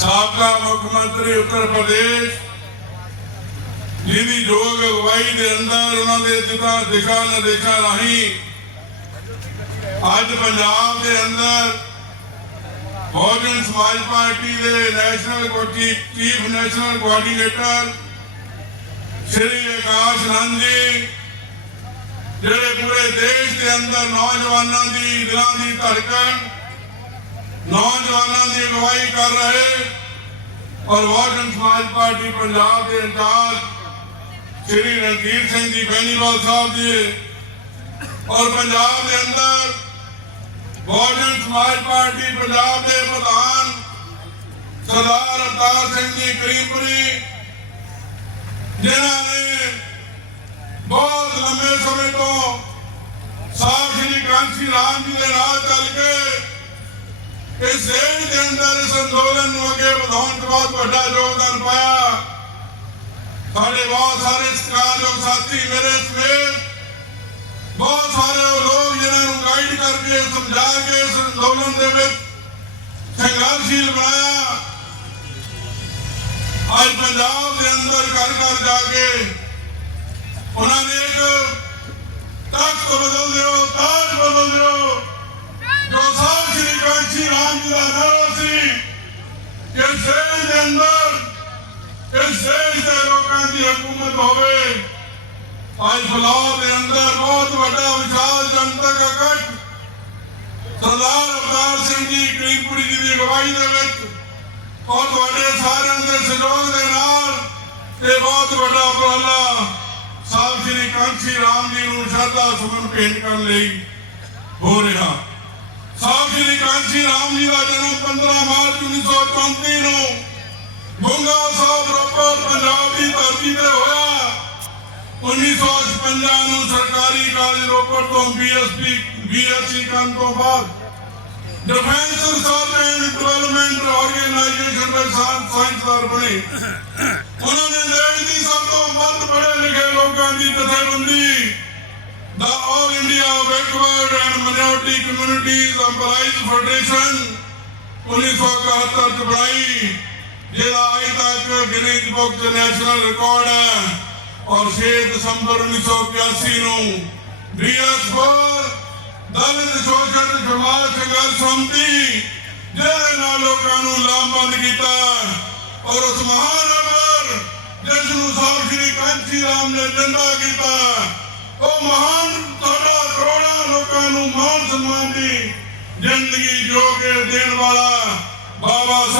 ਸਾਬਕਾ ਮੁੱਖ ਮੰਤਰੀ ਉੱਤਰ ਪ੍ਰਦੇਸ਼, ਜਿਹਦੀ ਯੋਗ ਅਗਵਾਈ ਦੇ ਅੰਦਰ ਉਹਨਾਂ ਦੇ ਦਿਸ਼ਾ ਦਿਸ਼ਾ ਨਿਰਦੇਸ਼ਾਂ ਰਾਹੀਂ ਅੱਜ ਪੰਜਾਬ ਦੇ ਅੰਦਰ ਬਹੁਜਨ ਸਮਾਜ ਪਾਰਟੀ ਦੇ ਨੈਸ਼ਨਲ ਕੋਟੀ, chief national coordinator Shri Akash Nand ji, ਜਿਹੜੇ ਪੂਰੇ ਦੇਸ਼ ਦੇ ਅੰਦਰ ਨੌਜਵਾਨਾਂ ਦੀ ਦਿਲਾਂ ਦੀ ਧੜਕਣ ਨੌਜਵਾਨਾਂ ਦੀ ਅਗਵਾਈ ਕਰ ਰਹੇ ਔਰ ਬਹੁਜਨ ਸਮਾਜ ਪਾਰਟੀ ਪੰਜਾਬ ਦੇ ਇੰਚਾਰਜ ਸ਼੍ਰੀ ਰਣਜੀਤ ਸਿੰਘ ਜੀ ਬੈਨੀਵਾਲ ਸਾਹਿਬ ਜੀ ਔਰ ਪੰਜਾਬ ਦੇ ਅੰਦਰ ਬਹੁਜਨ ਸਮਾਜ ਪਾਰਟੀ ਪੰਜਾਬ ਦੇ ਪ੍ਰਧਾਨ ਸਰਦਾਰ ਅਵਤਾਰ ਸਿੰਘ ਜੀ ਕਰੀਮਪੁਰੀ, ਜਿਨ੍ਹਾਂ ਨੇ ਬਹੁਤ ਲੰਬੇ ਸਮੇਂ ਤੋਂ ਸਾਹਿਬ ਸ਼੍ਰੀ ਕਾਂਸੀ ਰਾਮ ਜੀ ਦੇ ਨਾਲ ਅੰਦਰ ਇਸ ਅੰਦੋਲਨ ਨੂੰ ਅੱਗੇ ਵਧਾਉਣ 'ਚ ਬਹੁਤ ਵੱਡਾ ਯੋਗਦਾਨ ਪਾਇਆ। ਸਾਡੇ ਬਹੁਤ ਸਾਰੇ ਸਤਿਕਾਰਯੋਗ ਸਾਥੀ ਮੇਰੇ ਸਮੇਤ ਬਹੁਤ ਸਾਰੇ ਲੋਕ ਜਿਨ੍ਹਾਂ ਨੂੰ ਗਾਈਡ ਕਰਕੇ, ਸਮਝਾ ਕੇ ਇਸ ਅੰਦੋਲਨ ਦੇ ਵਿੱਚ ਸੰਘਰਸ਼ੀਲ ਬਣਾਇਆ। ਅੱਜ ਪੰਜਾਬ ਦੇ ਅੰਦਰ ਘਰ ਘਰ ਜਾ ਕੇ ਉਹਨਾਂ ਨੇ ਇੱਕ ਤਖਤ ਬਦਲ ਦਿਓ ਤਾਜ ਇਸ ਦੇ ਲੋਕਾਂ ਦੀ ਹਕੂਮਤ ਹੋਵੇ ਅੱਜ ਫਲਾਹ ਦੇ ਅੰਦਰ ਬਹੁਤ ਵੱਡਾ ਵਿਸ਼ਾਲ ਜਨਤਕ ਇਕੱਠ ਸਰਦਾਰ ਅਵਤਾਰ ਸਿੰਘ ਜੀ ਕਰੀਮਪੁਰੀ ਜੀ ਦੀ ਅਗਵਾਈ ਦੇ ਵਿੱਚ ਔਰ ਤੁਹਾਡੇ ਸਾਰਿਆਂ ਦੇ ਸਹਿਯੋਗ ਦੇ ਨਾਲ ਇਹ ਬਹੁਤ ਵੱਡਾ ਉਪਰਾਲਾ ਸਾਹਿਬ ਸ਼੍ਰੀ ਕਾਂਚੀ ਰਾਮ ਜੀ ਨੂੰ ਸ਼ਰਧਾ ਸੁਮਨ ਭੇਟ ਕਰਨ ਲਈ ਹੋ ਰਿਹਾ। ਸਾਹਿਬ ਸ਼੍ਰੀ ਕਾਂਚੀ ਰਾਮ ਜੀ ਦਾ ਜਨਮ 15 ਮਾਰਚ 1934 ਨੂੰ ਗੁੰਗਾ ਸਾਹਿਬ ਰੋਪੜ, ਪੰਜਾਬ ਦੀ ਧਰਤੀ ਤੇ ਹੋਇਆ। 1956 ਨੂੰ ਸਰਕਾਰੀ ਕਾਲਜ ਰੋਪੜ ਤੋਂ ਬੀਐਸਪੀ ਬੀਐਸਸੀ ਕਰਨ ਤੋਂ ਬਾਅਦ defence research and development organisation ਦੇ ਸਾਇੰਸਦਾਰ ਬਣੇ। ਉਹਨਾਂ ਨੇ ਦੇਸ਼ ਦੀ ਸਭ ਤੋਂ ਵੱਧ ਪੜ੍ਹੇ ਲਿਖੇ ਲੋਕਾਂ ਦੀ ਜਥੇਬੰਦੀ ਦਾ all India backward and minority communities employees federation 1971 ਚ ਬਣਾਈ। ਜਿਹੜਾ ਅਜੇ ਤੱਕ ਗਿਨੀਜ਼ ਬੁੱਕ ਚ ਨੈਸ਼ਨਲ ਰਿਕਾਰਡ ਹੈ ਔਰ 6 ਦਸੰਬਰ 1981 ਨੂੰ ਡੀਐਸ4 ਦਲਿਤ ਸ਼ੋਸ਼ਣ ਸਮਾਜ ਸੰਘਰਸ਼ ਸੰਮਤੀ, ਜਿਹਦੇ ਨਾਲ ਲੋਕਾਂ ਨੂੰ ਲਾਮਬੰਦ ਕੀਤਾ। ਔਰ ਉਸ ਮਹਾਨ ਅਮਰ, ਜਿਸ ਨੂੰ ਸਾਹਿਬ ਸ਼੍ਰੀ ਕਾਂਚੀ ਰਾਮ ਨੇ ਜਿੰਦਾ ਕੀਤਾ, ਉਹ ਮਹਾਨ ਤੁਹਾਡਾ ਕਰੋੜਾਂ ਲੋਕਾਂ ਨੂੰ ਮਾਨ ਸਨਮਾਨ ਦੀ ਜ਼ਿੰਦਗੀ ਜੋ ਕੇ ਦੇਣ ਵਾਲਾ ਬਾਬਾ ਸਾਹਿਬ